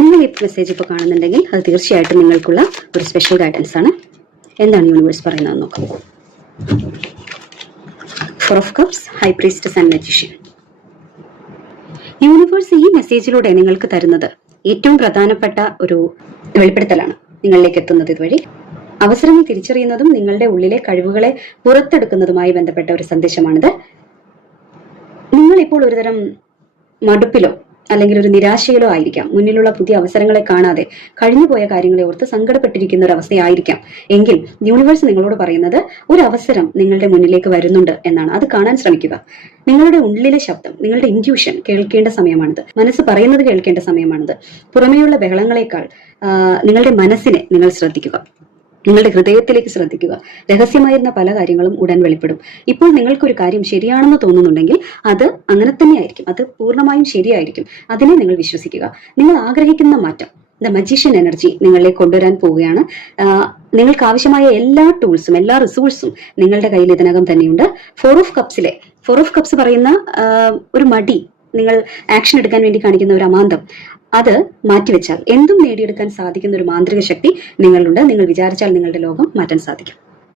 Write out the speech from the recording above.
നിങ്ങൾ ഈ മെസ്സേജ് ഇപ്പോൾ കാണുന്നുണ്ടെങ്കിൽ അത് തീർച്ചയായിട്ടും നിങ്ങൾക്കുള്ള ഒരു സ്പെഷ്യൽ ഗൈഡൻസ് ആണ്. എന്താണ് യൂണിവേഴ്സ് പറയുന്നത് നോക്കാം. Four of cups, high priestess and magician. Universe ഈ മെസ്സേജിലൂടെ നിങ്ങൾക്ക് തരുന്നത് ഏറ്റവും പ്രധാനപ്പെട്ട ഒരു വെളിപ്പെടുത്തലാണ്. നിങ്ങളിലേക്ക് എത്തുന്നത് ഇതുവഴി അവസരങ്ങൾ തിരിച്ചറിയുന്നതും നിങ്ങളുടെ ഉള്ളിലെ കഴിവുകളെ പുറത്തെടുക്കുന്നതുമായി ബന്ധപ്പെട്ട ഒരു സന്ദേശമാണിത്. നിങ്ങൾ ഇപ്പോൾ ഒരുതരം മടുപ്പിലോ അല്ലെങ്കിൽ ഒരു നിരാശയിലോ ആയിരിക്കാം. മുന്നിലുള്ള പുതിയ അവസരങ്ങളെ കാണാതെ കഴിഞ്ഞുപോയ കാര്യങ്ങളെ ഓർത്ത് സങ്കടപ്പെട്ടിരിക്കുന്ന ഒരു അവസ്ഥയായിരിക്കാം. എങ്കിൽ യൂണിവേഴ്സ് നിങ്ങളോട് പറയുന്നത് ഒരു അവസരം നിങ്ങളുടെ മുന്നിലേക്ക് വരുന്നുണ്ട് എന്നാണ്. അത് കാണാൻ ശ്രമിക്കുക. നിങ്ങളുടെ ഉള്ളിലെ ശബ്ദം, നിങ്ങളുടെ ഇൻറ്റ്യൂഷൻ കേൾക്കേണ്ട സമയമാണിത്. മനസ്സ് പറയുന്നത് കേൾക്കേണ്ട സമയമാണിത്. പുറമേയുള്ള ബഹളങ്ങളെക്കാൾ നിങ്ങളുടെ മനസ്സിനെ നിങ്ങൾ ശ്രദ്ധിക്കുക. നിങ്ങളുടെ ഹൃദയത്തിലേക്ക് ശ്രദ്ധിക്കുക. രഹസ്യമായിരുന്ന പല കാര്യങ്ങളും ഉടൻ വെളിപ്പെടും. ഇപ്പോൾ നിങ്ങൾക്കൊരു കാര്യം ശരിയാണെന്ന് തോന്നുന്നുണ്ടെങ്കിൽ അത് അങ്ങനെ തന്നെയായിരിക്കും. അത് പൂർണ്ണമായും ശരിയായിരിക്കും. അതിനെ നിങ്ങൾ വിശ്വസിക്കുക. നിങ്ങൾ ആഗ്രഹിക്കുന്ന മാറ്റം, ദ മജീഷ്യൻ എനർജി നിങ്ങളിലേക്ക് കൊണ്ടുവരാൻ പോവുകയാണ്. നിങ്ങൾക്ക് ആവശ്യമായ എല്ലാ ടൂൾസും എല്ലാ റിസോഴ്സും നിങ്ങളുടെ കയ്യിൽ ഇതിനകം തന്നെയുണ്ട്. ഫോർ ഓഫ് കപ്സ് പറയുന്ന ഒരു മടി, നിങ്ങൾ ആക്ഷൻ എടുക്കാൻ വേണ്ടി കാണിക്കുന്ന ഒരു അമാന്തം, അത് മാറ്റിവെച്ചാൽ എന്തും നേടിയെടുക്കാൻ സാധിക്കുന്ന ഒരു മാന്ത്രിക ശക്തി നിങ്ങളുണ്ട്. നിങ്ങൾ വിചാരിച്ചാൽ നിങ്ങളുടെ ലോകം മാറ്റാൻ സാധിക്കും.